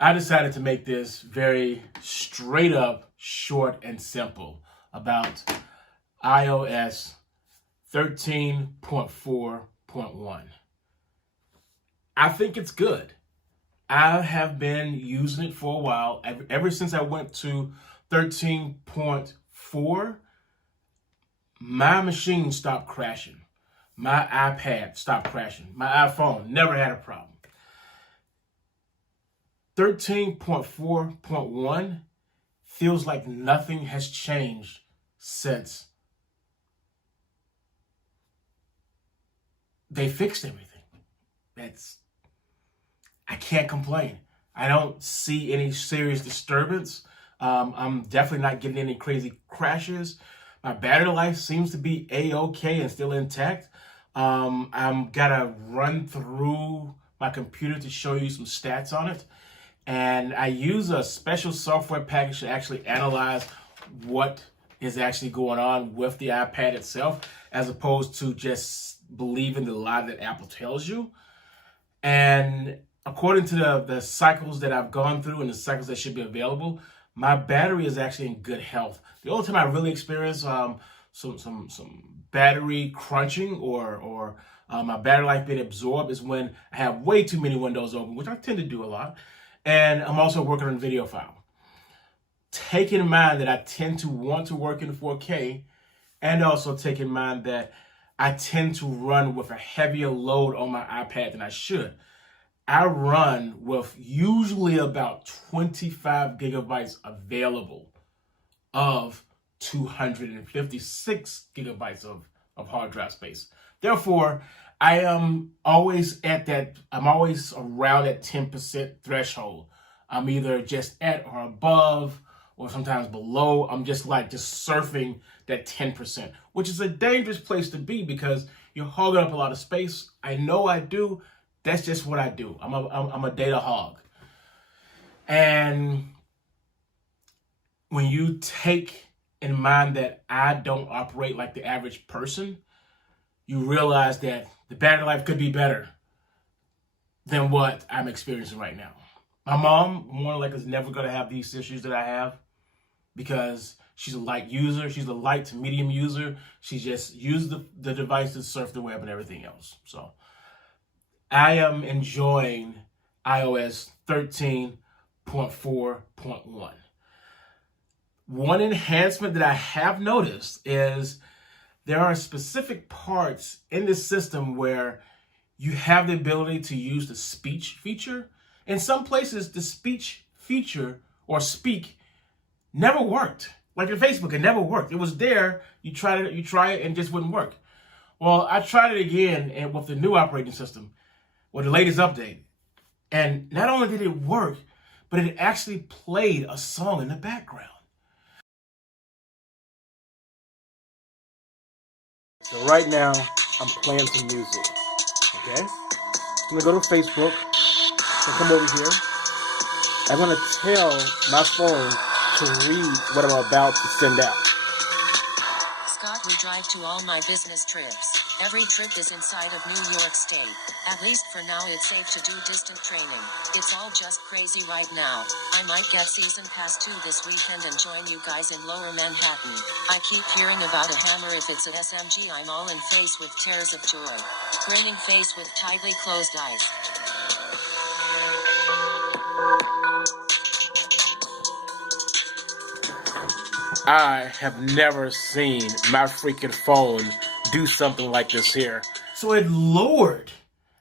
I decided to make this very straight up, short, and simple about iOS 13.4.1. I think it's good. I have been using it for a while. Ever since I went to 13.4, my machine stopped crashing. My iPad stopped crashing. My iPhone never had a problem. 13.4.1 feels like nothing has changed since they fixed everything. I can't complain. I don't see any serious disturbance. I'm definitely not getting any crazy crashes. My battery life seems to be A-okay and still intact. I'm gotta run through my computer to show you some stats on it. And I use a special software package to actually analyze what is actually going on with the iPad itself, as opposed to just believing the lie that Apple tells you. And according to the cycles that I've gone through and the cycles that should be available, my battery is actually in good health. The only time I really experience some battery crunching or my battery life being absorbed is when I have way too many windows open, which I tend to do a lot. And I'm also working on video file. Take in mind that I tend to want to work in 4K, and also take in mind that I tend to run with a heavier load on my iPad than I should. I run with usually about 25 gigabytes available of 256 gigabytes of hard drive space. Therefore, I am always I'm always around that 10% threshold. I'm either just at or above, or sometimes below. I'm just surfing that 10%, which is a dangerous place to be because you're hogging up a lot of space. I know I do. That's just what I do. I'm a data hog. And when you take in mind that I don't operate like the average person, you realize that the battery life could be better than what I'm experiencing right now. My mom, more than likely, is never going to have these issues that I have because she's a light user. She's a light to medium user. She just uses the device to surf the web and everything else. So I am enjoying iOS 13.4.1. One enhancement that I have noticed is there are specific parts in this system where you have the ability to use the speech feature. In some places, the speech feature or speak never worked. Like in Facebook, it never worked. It was there, you try it, and it just wouldn't work. Well, I tried it again and with the new operating system, with the latest update. And not only did it work, but it actually played a song in the background. So right now, I'm playing some music, okay? I'm gonna go to Facebook, so come over here. I'm gonna tell my phone to read what I'm about to send out. Scott, we drive to all my business trips. Every trip is inside of New York State. At least for now it's safe to do distant training. It's all just crazy right now. I might get season pass 2 this weekend and join you guys in Lower Manhattan. I keep hearing about a hammer. If it's at SMG, I'm all in face with tears of joy. Grinning face with tightly closed eyes. I have never seen my freaking phone do something like this here. So it lowered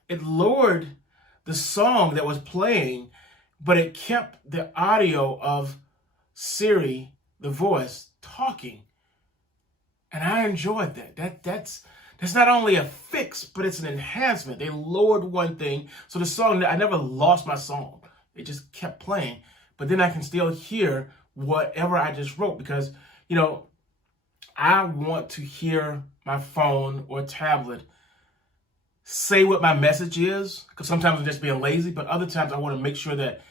the song that was playing, but it kept the audio of Siri, the voice, talking. And I enjoyed that. That's not only a fix, but it's an enhancement. They lowered one thing, so the song, I never lost my song. It just kept playing, but then I can still hear whatever I just wrote because, I want to hear my phone or tablet say what my message is, because sometimes I'm just being lazy, but other times I want to make sure that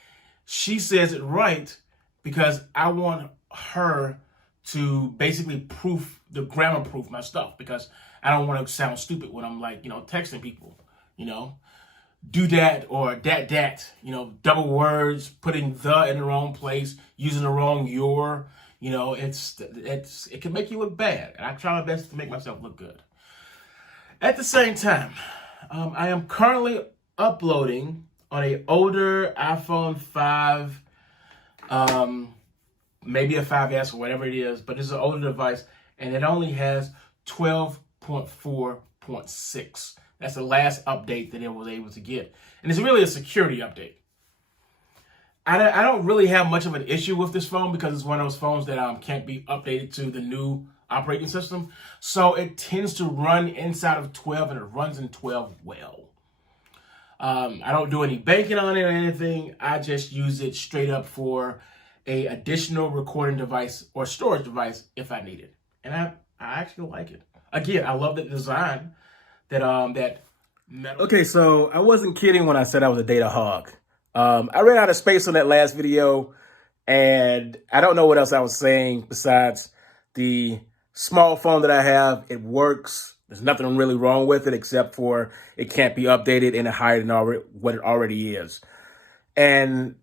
she says it right because I want her to basically grammar proof my stuff because I don't want to sound stupid when I'm texting people, do that or that, double words, putting the in the wrong place, using the wrong your, it can make you look bad. And I try my best to make myself look good. At the same time, I am currently uploading on an older iPhone 5, maybe a 5S or whatever it is, but it's an older device, and it only has 12.4.6. That's the last update that it was able to get. And it's really a security update. I don't really have much of an issue with this phone because it's one of those phones that can't be updated to the new operating system. So it tends to run inside of 12, and it runs in 12 well. I don't do any banking on it or anything. I just use it straight up for a additional recording device or storage device if I need it. And I actually like it. Again, I love the design that metal. Okay, so I wasn't kidding when I said I was a data hog. I ran out of space on that last video, and I don't know what else I was saying besides the small phone that I have. It works. There's nothing really wrong with it except for it can't be updated and higher than what it already is. And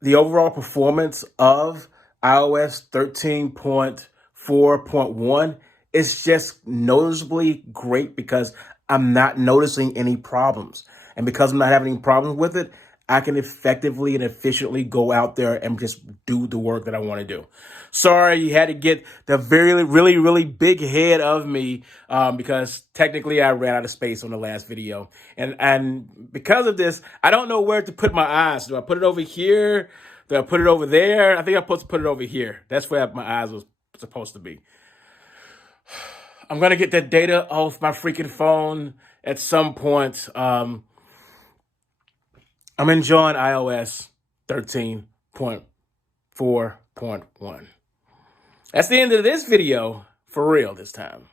the overall performance of iOS 13.4.1 is just noticeably great because I'm not noticing any problems. And because I'm not having any problems with it, I can effectively and efficiently go out there and just do the work that I want to do. Sorry, you had to get the really big head of me because technically I ran out of space on the last video. And because of this, I don't know where to put my eyes. Do I put it over here? Do I put it over there? I think I'm supposed to put it over here. That's where my eyes was supposed to be. I'm going to get that data off my freaking phone at some point. I'm enjoying iOS 13.4.1. That's the end of this video, for real this time.